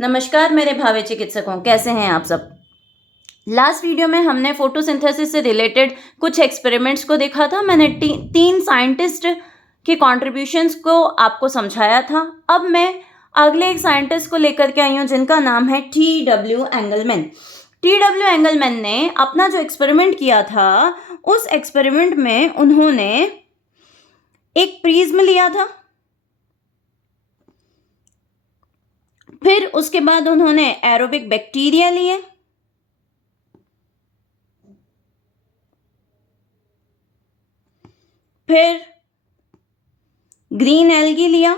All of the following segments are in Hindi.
नमस्कार मेरे भावी चिकित्सकों, कैसे हैं आप सब। लास्ट वीडियो में हमने फोटोसिंथेसिस से रिलेटेड कुछ एक्सपेरिमेंट्स को देखा था। मैंने तीन साइंटिस्ट के कॉन्ट्रीब्यूशंस को आपको समझाया था। अब मैं अगले एक साइंटिस्ट को लेकर के आई हूँ जिनका नाम है T.W. एंगलमैन। T.W. एंगलमैन ने अपना जो एक्सपेरिमेंट किया था, उस एक्सपेरिमेंट में उन्होंने एक प्रिज्म लिया था, फिर उसके बाद उन्होंने एरोबिक बैक्टीरिया लिए, फिर ग्रीन एल्गी लिया,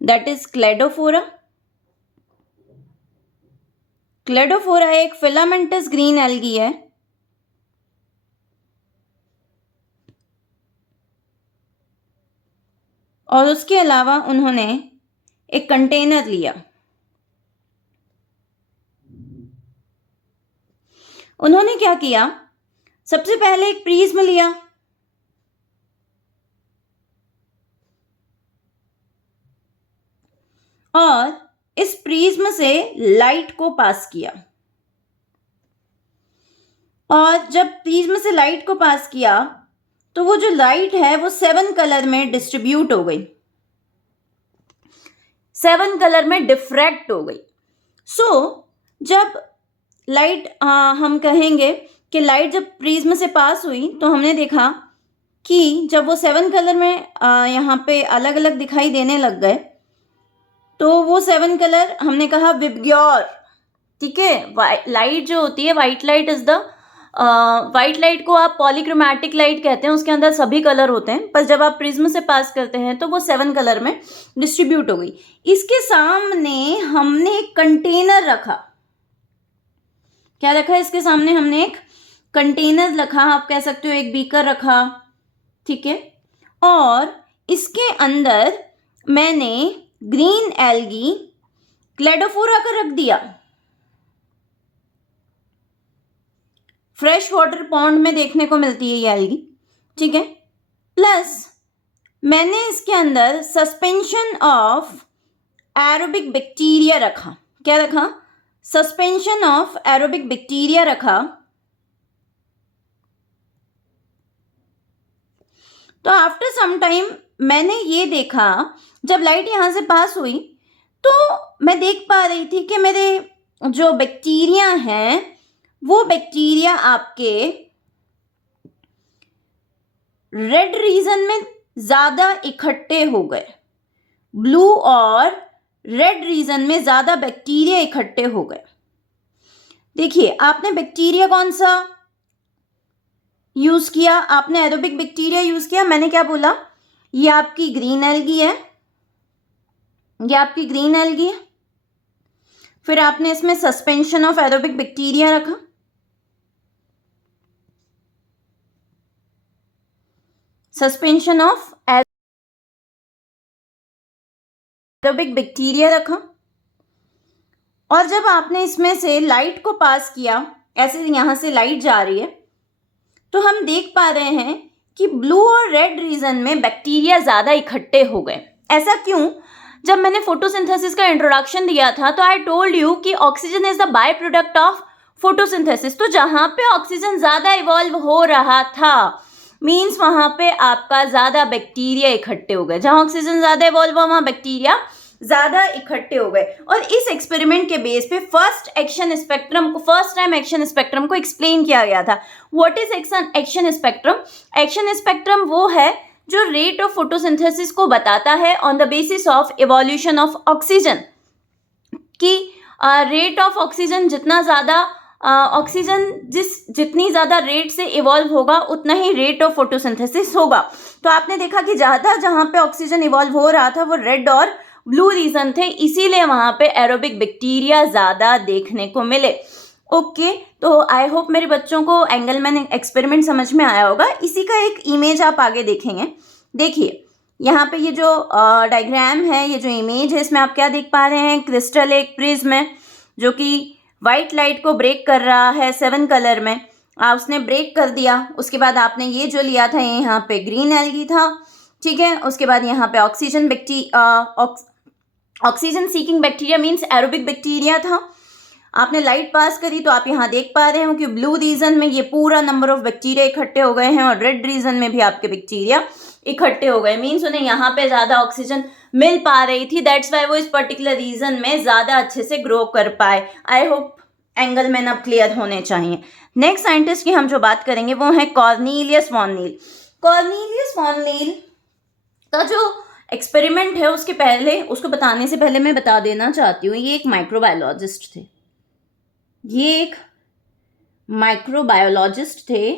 दैट इज क्लेडोफोरा। क्लेडोफोरा एक फिलामेंटस ग्रीन एल्गी है। और उसके अलावा उन्होंने एक कंटेनर लिया। उन्होंने क्या किया, सबसे पहले एक प्रिज्म लिया, और इस प्रिज्म से लाइट को पास किया। और जब प्रिज्म से लाइट को पास किया तो वो जो लाइट है वो 7 कलर में डिस्ट्रीब्यूट हो गई, 7 कलर में डिफ्रैक्ट हो गई। जब लाइट हम कहेंगे कि लाइट जब प्रिज्म से पास हुई तो हमने देखा कि जब वो 7 कलर में यहाँ पे अलग अलग दिखाई देने लग गए, तो वो 7 कलर हमने कहा विबग्योर। ठीक है, लाइट जो होती है, white light is the white light को आप पॉलीक्रोमैटिक लाइट कहते हैं, उसके अंदर सभी कलर होते हैं, पर जब आप प्रिज्म से पास करते हैं तो वो 7 कलर में डिस्ट्रीब्यूट हो गई। इसके सामने हमने एक कंटेनर रखा। क्या रखा? इसके सामने हमने एक कंटेनर रखा, आप कह सकते हो एक बीकर रखा। ठीक है, और इसके अंदर मैंने ग्रीन एल्गी क्लेडोफोरा का रख दिया। फ्रेश वाटर पॉन्ड में देखने को मिलती है ये एल्गी। ठीक है, प्लस मैंने इसके अंदर सस्पेंशन ऑफ एरोबिक बैक्टीरिया रखा। क्या रखा? सस्पेंशन ऑफ एरोबिक बैक्टीरिया रखा। तो आफ्टर सम टाइम मैंने ये देखा, जब लाइट यहां से पास हुई तो मैं देख पा रही थी कि मेरे जो बैक्टीरिया हैं वो बैक्टीरिया आपके रेड रीजन में ज्यादा इकट्ठे हो गए, ब्लू और रेड रीजन में ज्यादा बैक्टीरिया इकट्ठे हो गए। देखिए, आपने बैक्टीरिया कौन सा यूज किया? आपने एरोबिक बैक्टीरिया यूज किया। मैंने क्या बोला? ये आपकी ग्रीन एल्गी है, ये आपकी ग्रीन एल्गी है। फिर आपने इसमें सस्पेंशन ऑफ एरोबिक बैक्टीरिया रखा, सस्पेंशन ऑफ एरोबिक बैक्टीरिया रखा। और जब आपने इसमें से लाइट को पास किया, ऐसे यहां से लाइट जा रही है, तो हम देख पा रहे हैं कि ब्लू और रेड रीजन में बैक्टीरिया ज्यादा इकट्ठे हो गए। ऐसा क्यों? जब मैंने फोटोसिंथेसिस का इंट्रोडक्शन दिया था तो आई टोल्ड यू कि oxygen is the by product of photosynthesis. तो जहां पे ऑक्सीजन ज्यादा इवॉल्व हो रहा था, मीन्स वहां पे आपका ज्यादा बैक्टीरिया इकट्ठे हो गए। जहां ऑक्सीजन ज्यादा इवॉल्व हुआ वहां बैक्टीरिया ज्यादा इकट्ठे हो गए। और इस एक्सपेरिमेंट के बेस पे फर्स्ट टाइम एक्शन स्पेक्ट्रम को एक्सप्लेन किया गया था। What is action spectrum? Action spectrum वो है जो रेट ऑफ फोटोसिंथेसिस को बताता है on the basis of evolution of oxygen, कि रेट ऑफ ऑक्सीजन जितना ज्यादा ऑक्सीजन जितनी ज्यादा रेट से इवॉल्व होगा उतना ही रेट ऑफ फोटोसिंथेसिस होगा। तो आपने देखा कि ज्यादा जहां पे ऑक्सीजन इवॉल्व हो रहा था वो रेड और ब्लू रीजन थे, इसीलिए वहां पे एरोबिक बैक्टीरिया ज्यादा देखने को मिले। ओके, तो आई होप मेरे बच्चों को एंगलमैन एक्सपेरिमेंट समझ में आया होगा। इसी का एक इमेज आप आगे देखेंगे। देखिए, यहाँ पे ये जो डायग्राम है, ये जो इमेज है, इसमें आप क्या देख पा रहे हैं? क्रिस्टल एक प्रिज्म है जो कि वाइट लाइट को ब्रेक कर रहा है 7 कलर में। उसने ब्रेक कर दिया। उसके बाद आपने ये जो लिया था, ये यहाँ पे ग्रीन एल्गी था, ठीक है। उसके बाद यहाँ पे oxygen seeking bacteria means aerobic bacteria था। आपने लाइट पास करी तो आप यहाँ देख पा रहे हो कि ब्लू रीजन में ये पूरा नंबर ऑफ बैक्टीरिया इकट्ठे हो गए हैं और रेड रीजन में भी आपके बैक्टीरिया इकट्ठे हो गए, मीन्स उन्हें यहाँ पे ज्यादा ऑक्सीजन मिल पा रही थी, दैट्स वाई वो इस पर्टिकुलर रीजन में ज्यादा अच्छे से ग्रो कर पाए। आई होप एंगल मैन अब क्लियर होने चाहिए। नेक्स्ट साइंटिस्ट की हम जो बात करेंगे वो है Cornelius Van Niel. Cornelius Van Niel का जो एक्सपेरिमेंट है उसको बताने से पहले मैं बता देना चाहती हूँ, ये एक माइक्रोबायोलॉजिस्ट थे। ये एक माइक्रोबायोलॉजिस्ट थे।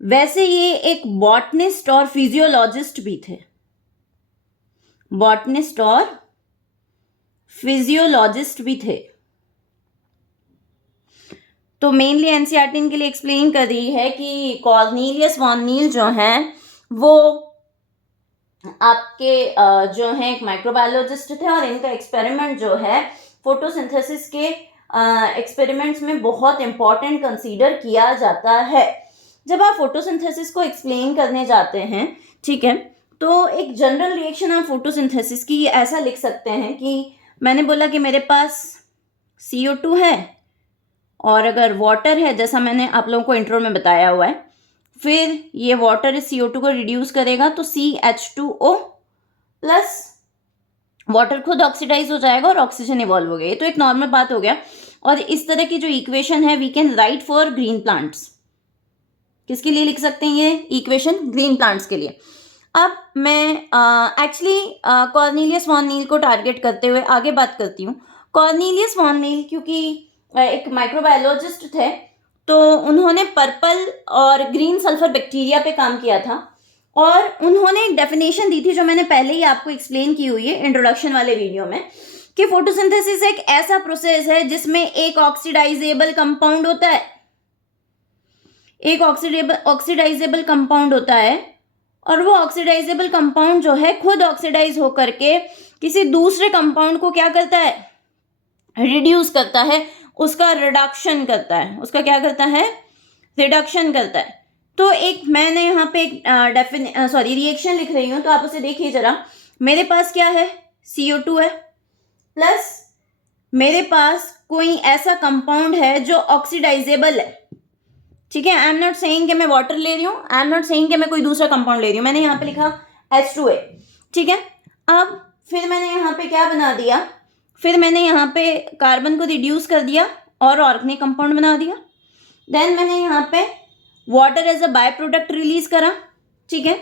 वैसे ये एक बॉटनिस्ट और फिजियोलॉजिस्ट भी थे। बॉटनिस्ट और फिजियोलॉजिस्ट भी थे। तो मेनली एनसीईआरटी इनके लिए एक्सप्लेन कर रही है कि कॉर्नेलियस वॉन नील जो हैं वो आपके जो हैं एक माइक्रोबायोलॉजिस्ट थे और इनका एक्सपेरिमेंट जो है फोटोसिंथेसिस के एक्सपेरिमेंट्स में बहुत इंपॉर्टेंट कंसीडर किया जाता है। जब आप फोटोसिंथेसिस को एक्सप्लेन करने जाते हैं, ठीक है, तो एक जनरल रिएक्शन आप फोटोसिंथेसिस की ऐसा लिख सकते हैं कि मैंने बोला कि मेरे पास CO2 है और अगर वाटर है, जैसा मैंने आप लोगों को इंट्रो में बताया हुआ है, फिर ये वाटर इस CO2 को रिड्यूस करेगा तो CH2O प्लस वाटर खुद ऑक्सीडाइज हो जाएगा और ऑक्सीजन इवॉल्व हो गया। ये तो एक नॉर्मल बात हो गया। और इस तरह की जो इक्वेशन है we can write for green plants. किसके लिए लिख सकते हैं ये इक्वेशन? ग्रीन प्लांट्स के लिए। अब मैं एक्चुअली कॉर्नेलियस वॉन नील को टारगेट करते हुए आगे बात करती हूँ। कॉर्नेलियस वॉन नील क्योंकि एक माइक्रोबायोलॉजिस्ट थे तो उन्होंने पर्पल और ग्रीन सल्फर बैक्टीरिया पे काम किया था और उन्होंने एक डेफिनेशन दी थी जो मैंने पहले ही आपको एक्सप्लेन की हुई है इंट्रोडक्शन वाले वीडियो में, कि फोटोसिंथेसिस एक ऐसा प्रोसेस है जिसमें एक ऑक्सीडाइजेबल कंपाउंड होता है, एक ऑक्सीडाइजेबल कंपाउंड होता है और वो ऑक्सीडाइजेबल कंपाउंड जो है खुद ऑक्सीडाइज होकर के किसी दूसरे कंपाउंड को क्या करता है? रिड्यूस करता है, उसका रिडक्शन करता है। उसका क्या करता है? रिडक्शन करता है। तो एक मैंने यहाँ पे एक रिएक्शन लिख रही हूँ तो आप उसे देखिए जरा। मेरे पास क्या है? CO2 है प्लस मेरे पास कोई ऐसा कंपाउंड है जो ऑक्सीडाइजेबल है, ठीक है। आई एम नॉट सेइंग कि मैं वाटर ले रही हूँ, आई एम नॉट सेइंग कि मैं कोई दूसरा कंपाउंड ले रही हूँ, मैंने यहाँ पे लिखा H2A, ठीक है। अब फिर मैंने यहाँ पे क्या बना दिया? फिर मैंने यहाँ पे कार्बन को रिड्यूस कर दिया और ऑर्गेनिक कंपाउंड बना दिया। देन मैंने यहाँ पे water as a by product release करा, ठीक है,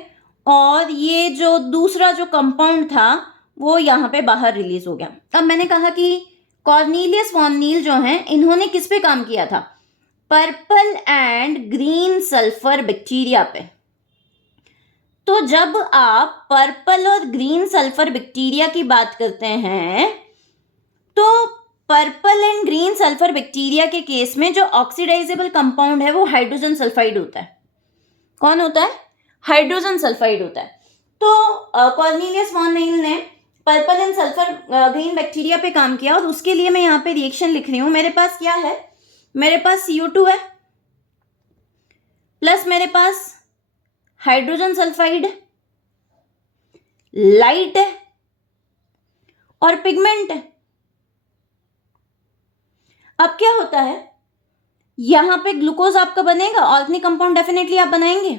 और ये जो दूसरा जो कंपाउंड था वो यहाँ पे बाहर रिलीज हो गया। अब मैंने कहा कि कॉर्नेलियस वॉन नील जो हैं इन्होंने किस पे काम किया था? Purple and green sulphur bacteria पे। तो जब आप पर्पल और ग्रीन सल्फर बैक्टीरिया की बात करते हैं तो purple and green sulphur bacteria के केस में जो ऑक्सीडाइजेबल कंपाउंड है वो हाइड्रोजन सल्फाइड होता है। कौन होता है? हाइड्रोजन सल्फाइड होता है। तो कॉर्नेलियस वॉन नील ने purple and sulphur green bacteria पे काम किया और उसके लिए मैं यहाँ पे रिएक्शन लिख रही हूँ। मेरे पास क्या है? मेरे पास CO2 है प्लस मेरे पास हाइड्रोजन सल्फाइड है, लाइट है और पिगमेंट है। अब क्या होता है? यहां पे ग्लूकोज आपका बनेगा, ऑर्गेनिक कंपाउंड डेफिनेटली आप बनाएंगे,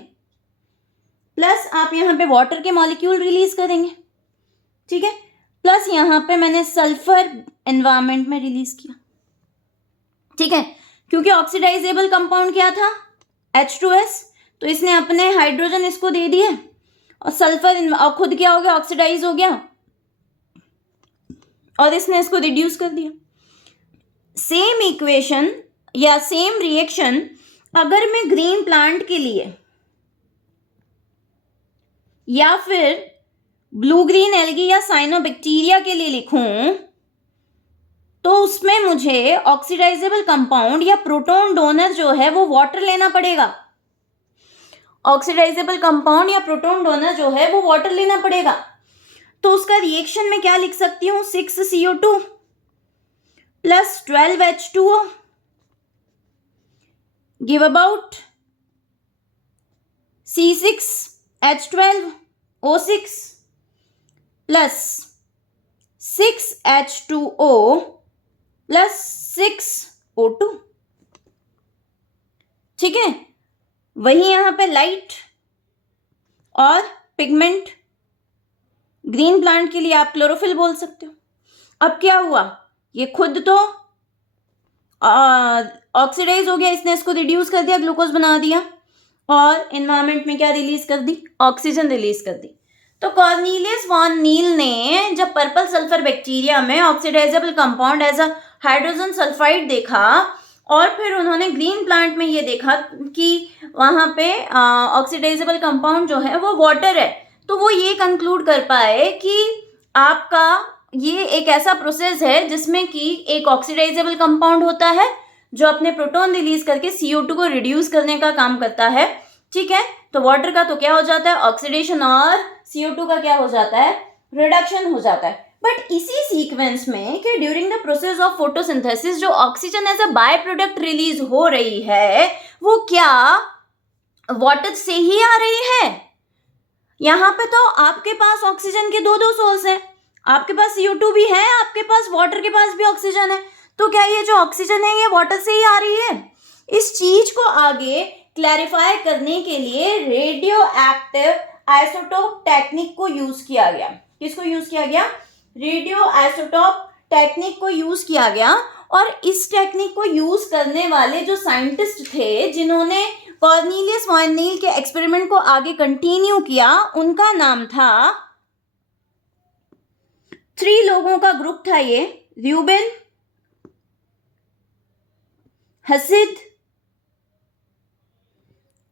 प्लस आप यहां पे वाटर के मॉलिक्यूल रिलीज करेंगे, ठीक है, प्लस यहां पे मैंने सल्फर एनवायरमेंट में रिलीज किया, ठीक है। क्योंकि ऑक्सीडाइजेबल कंपाउंड क्या था? H2S, तो इसने अपने हाइड्रोजन इसको दे दिए और सल्फर और खुद क्या हो गया? ऑक्सीडाइज हो गया और इसने इसको रिड्यूस कर दिया। सेम इक्वेशन या सेम रिएक्शन अगर मैं ग्रीन प्लांट के लिए या फिर ब्लू ग्रीन एल्गी या साइनोबैक्टीरिया के लिए लिखूं तो उसमें मुझे ऑक्सीडाइजेबल कंपाउंड या प्रोटॉन डोनर जो है वो वाटर लेना पड़ेगा। ऑक्सीडाइजेबल कंपाउंड या प्रोटॉन डोनर जो है वो वाटर लेना पड़ेगा। तो उसका रिएक्शन में क्या लिख सकती हूँ? 6CO2 plus 12H2O give about C6H12 O6 plus 6H2O plus 6O2। ठीक है, वही यहां पे लाइट और पिगमेंट, ग्रीन प्लांट के लिए आप क्लोरोफिल बोल सकते हो। अब क्या हुआ, ये खुद तो ऑक्सीडाइज हो गया, इसने इसको रिड्यूस कर दिया, ग्लूकोज बना दिया और एनवायरमेंट में क्या रिलीज कर दी, ऑक्सीजन रिलीज कर दी। तो कॉर्नेलियस वॉन नील ने जब पर्पल सल्फर बैक्टीरिया में oxidisable compound as a hydrogen sulphide देखा और फिर उन्होंने ग्रीन प्लांट में ये देखा कि वहां पे ऑक्सीडाइजेबल कंपाउंड जो है वो वाटर है, तो वो ये कंक्लूड कर पाए कि आपका ये एक ऐसा प्रोसेस है जिसमें कि एक ऑक्सीडाइजेबल कंपाउंड होता है जो अपने प्रोटॉन रिलीज करके CO2 को रिड्यूस करने का काम करता है। ठीक है, तो वाटर का तो क्या हो जाता है, ऑक्सीडेशन, और CO2 का क्या हो जाता है, रिडक्शन हो जाता है। बट इसी सीक्वेंस में कि during the process of photosynthesis जो oxygen as a by product release हो रही है वो क्या वाटर से ही आ रही है। यहाँ पे तो आपके पास ऑक्सीजन के दो सोर्स हैं, आपके पास CO2 भी है, आपके पास वाटर के पास भी ऑक्सीजन है, तो क्या ये जो ऑक्सीजन है ये वाटर से ही आ रही है। इस चीज को आगे क्लैरिफाई करने के लिए रेडियो एक्टिव आइसोटोप टेक्निक को यूज किया गया। किसको यूज किया गया, रेडियो आइसोटोप टेक्निक को यूज किया गया। और इस टेक्निक को यूज करने वाले जो साइंटिस्ट थे जिन्होंने कॉर्नेलियस वॉन नील के एक्सपेरिमेंट को आगे कंटिन्यू किया, उनका नाम था, 3 लोगों का ग्रुप था ये, र्यूबेन, हसिद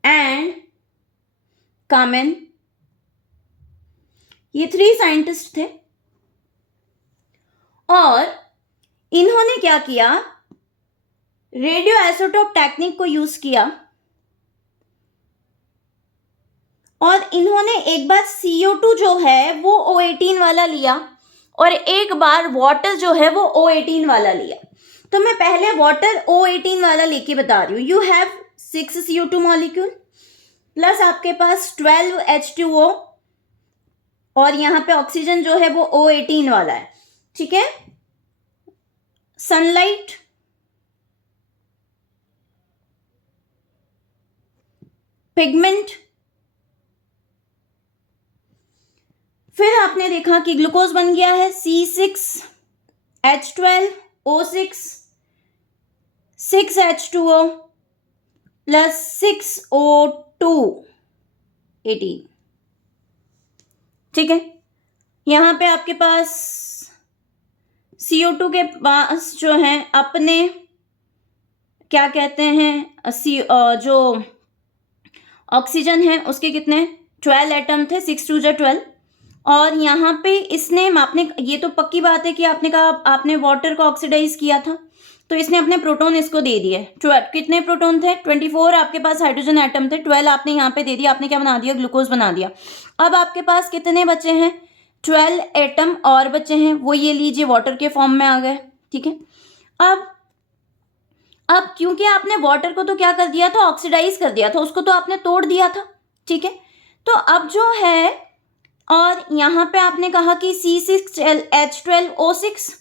एंड कामेन। ये 3 साइंटिस्ट थे और इन्होंने क्या किया, रेडियो आइसोटोप टेक्निक को यूज किया और इन्होंने एक बार CO2 जो है वो O18 वाला लिया और एक बार वाटर जो है वो O18 वाला लिया। तो मैं पहले वाटर O18 वाला लेके बता रही हूँ। You have 6 CO2 molecule plus आपके पास 12 H2O और यहाँ पे ऑक्सीजन जो है वो O18 वाला है। ठीक है, सनलाइट, पिगमेंट, फिर आपने देखा कि ग्लूकोज बन गया है C6H12O6 6H2O प्लस 6O2 18। ठीक है, यहां पे आपके पास CO2 के पास जो है अपने क्या कहते हैं जो ऑक्सीजन है उसके कितने 12 एटम थे, 6 2 12। और यहाँ पे इसने आपने ये तो पक्की बात है कि आपने कहा आपने वाटर को ऑक्सीडाइज किया था तो इसने अपने प्रोटॉन इसको दे दिए। 12 कितने प्रोटॉन थे, 24 आपके पास हाइड्रोजन एटम थे, 12 आपने यहाँ पे दे दिया, आपने क्या बना दिया, ग्लूकोज बना दिया। अब आपके पास कितने बचे हैं, 12 एटम और बचे हैं, वो ये लीजिए वाटर के फॉर्म में आ गए। ठीक है, अब क्योंकि आपने वाटर को तो क्या कर दिया था, ऑक्सीडाइज कर दिया था, उसको तो आपने तोड़ दिया था। ठीक है, तो अब जो है और यहाँ पे आपने कहा कि C6H12O6।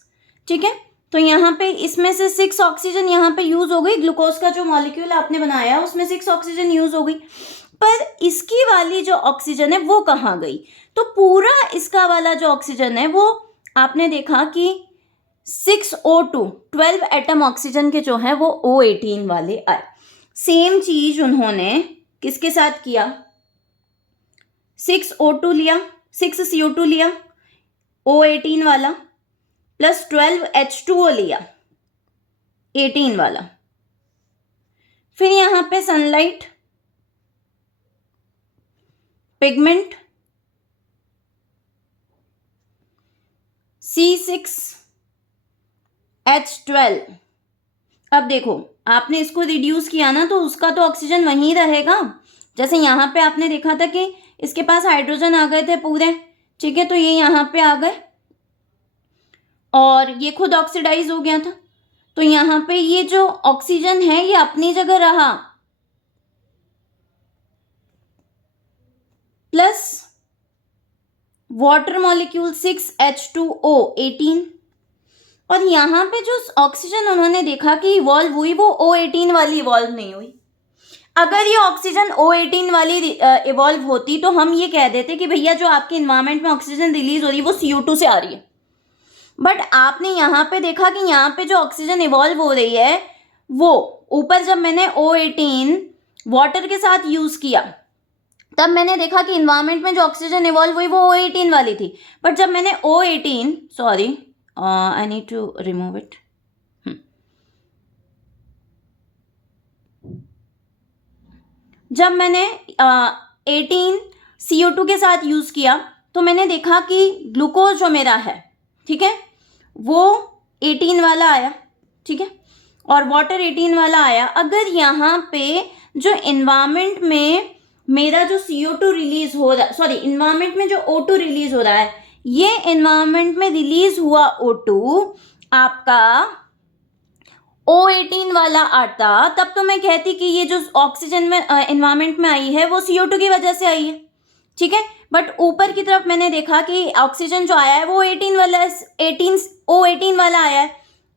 ठीक है, तो यहाँ पे इसमें से 6 ऑक्सीजन यहाँ पे यूज हो गई, ग्लूकोज का जो मॉलिक्यूल आपने बनाया उसमें 6 ऑक्सीजन यूज हो गई, पर इसकी वाली जो ऑक्सीजन है वो कहाँ गई, तो पूरा इसका वाला जो ऑक्सीजन है वो आपने देखा कि 6O2 12 एटम ऑक्सीजन के जो है वो O18 वाले आए। सेम चीज उन्होंने किसके साथ किया, 6O2 लिया, 6 CO2 लिया O18 वाला प्लस 12 H2O लिया 18 वाला, फिर यहां पे सनलाइट, पिगमेंट, C6H12। अब देखो आपने इसको रिड्यूस किया ना तो उसका तो ऑक्सीजन वहीं रहेगा, जैसे यहाँ पे आपने देखा था कि इसके पास हाइड्रोजन आ गए थे पूरे। ठीक है, तो ये यहाँ पे आ गए और ये खुद ऑक्सीडाइज हो गया था, तो यहाँ पे ये जो ऑक्सीजन है ये अपनी जगह रहा, प्लस वाटर मॉलिक्यूल 6H2O 18, और यहाँ पे जो ऑक्सीजन उन्होंने देखा कि इवॉल्व हुई वो O18 वाली इवॉल्व नहीं हुई। अगर ये ऑक्सीजन O18 वाली इवॉल्व होती तो हम ये कह देते कि भैया जो आपके इन्वायरमेंट में ऑक्सीजन रिलीज हो रही है वो CO2 से आ रही है। बट आपने यहाँ पे देखा कि यहाँ पे जो ऑक्सीजन इवॉल्व हो रही है वो ऊपर जब मैंने O18 वाटर के साथ यूज किया तब मैंने देखा कि इन्वायरमेंट में जो ऑक्सीजन इवॉल्व हुई वो O18 वाली थी। बट जब मैंने O18 sorry I need to remove it, जब मैंने 18 CO2 के साथ यूज किया तो मैंने देखा कि ग्लूकोज जो मेरा है, ठीक है, वो 18 वाला आया, ठीक है, और वाटर 18 वाला आया। अगर यहाँ पे जो इन्वायरमेंट में मेरा जो CO2 रिलीज हो रहा है, सॉरी इन्वायरमेंट में जो O2 रिलीज हो रहा है, ये इन्वायरमेंट में रिलीज हुआ O2 आपका O18 वाला आता, तब तो मैं कहती कि ये जो ऑक्सीजन में इन्वायरमेंट में आई है वो CO2 की वजह से आई है, ठीक है। बट ऊपर की तरफ मैंने देखा कि ऑक्सीजन जो आया है वो O18 वाला आया है,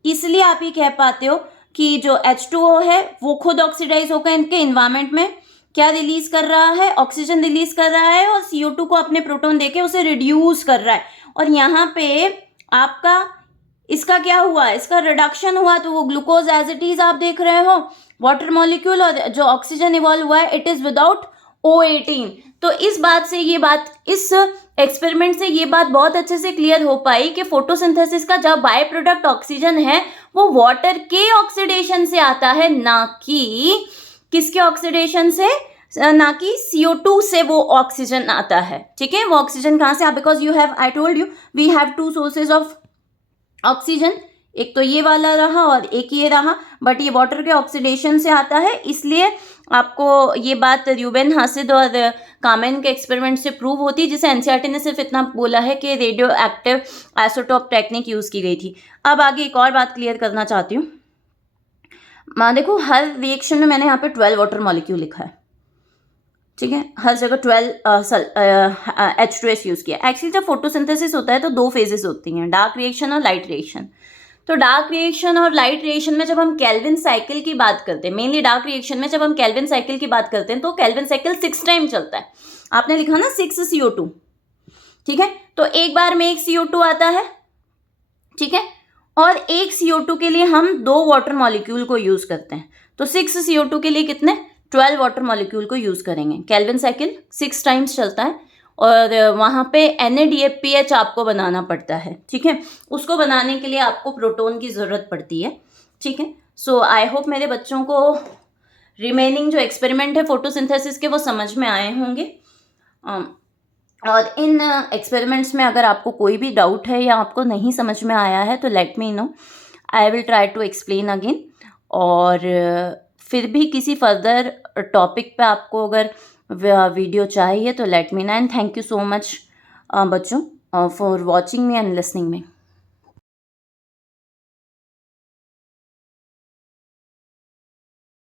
इसलिए आप ये कह पाते हो कि जो H2O है वो खुद ऑक्सीडाइज होकर इनके इन्वायरमेंट में क्या रिलीज कर रहा है, ऑक्सीजन रिलीज कर रहा है, और CO2 को अपने प्रोटॉन देके उसे रिड्यूस कर रहा है। और यहाँ पे आपका इसका क्या हुआ, इसका रिडक्शन हुआ, तो वो ग्लूकोज एज इट इज आप देख रहे हो वाटर मॉलिक्यूल, और जो ऑक्सीजन इवॉल्व हुआ है इट इज विदाउट O18। तो इस बात से ये बात, इस एक्सपेरिमेंट से ये बात बहुत अच्छे से क्लियर हो पाई कि फोटोसिंथेसिस का जो बाय प्रोडक्ट ऑक्सीजन है वो वाटर के ऑक्सीडेशन से आता है, ना कि किसके ऑक्सीडेशन से, ना कि CO2 से वो ऑक्सीजन आता है, ठीक है। वो ऑक्सीजन कहाँ से, because you have, I told you we have two sources of oxygen, एक तो ये वाला रहा और एक ये रहा, बट ये वाटर के ऑक्सीडेशन से आता है। इसलिए आपको ये बात र्यूबेन हासिद और कामेन के एक्सपेरिमेंट से प्रूव होती है, जिसे एनसीईआरटी ने सिर्फ इतना बोला है कि radio active isotope technique use की गई थी। अब आगे एक और बात क्लियर करना चाहती हूँ। देखो हर रिएक्शन में मैंने यहाँ पे 12 वाटर मॉलिक्यूल लिखा है, ठीक है, हर जगह 12 H2S यूज़ किया। एक्चुअली जब फोटोसिंथेसिस होता है तो दो फेजेस होती हैं, डार्क रिएक्शन और लाइट रिएक्शन। तो डार्क रिएक्शन और लाइट रिएक्शन में जब हम केल्विन साइकिल की बात करते हैं, मेनली डार्क रिएक्शन में जब हम केल्विन साइकिल की बात करते हैं तो केल्विन साइकिल 6 टाइम चलता है। आपने लिखा ना 6 CO2, ठीक है, तो एक बार में एक CO2 आता है, ठीक है, और एक CO2 के लिए हम 2 वाटर मॉलिक्यूल को यूज़ करते हैं। तो 6 CO2 के लिए कितने, 12 वाटर मॉलिक्यूल को यूज़ करेंगे। केल्विन साइकिल 6 टाइम्स चलता है और वहाँ पे NADPH आपको बनाना पड़ता है, ठीक है, उसको बनाने के लिए आपको प्रोटॉन की ज़रूरत पड़ती है, ठीक है। सो आई होप मेरे बच्चों को रिमेनिंग जो एक्सपेरिमेंट है फोटोसिंथेसिस के वो समझ में आए होंगे। और इन एक्सपेरिमेंट्स में अगर आपको कोई भी डाउट है या आपको नहीं समझ में आया है तो let me know, I will try to explain again. और फिर भी किसी फर्दर टॉपिक पे आपको अगर वीडियो चाहिए तो let me know. And thank you so much बच्चों for watching me and listening me.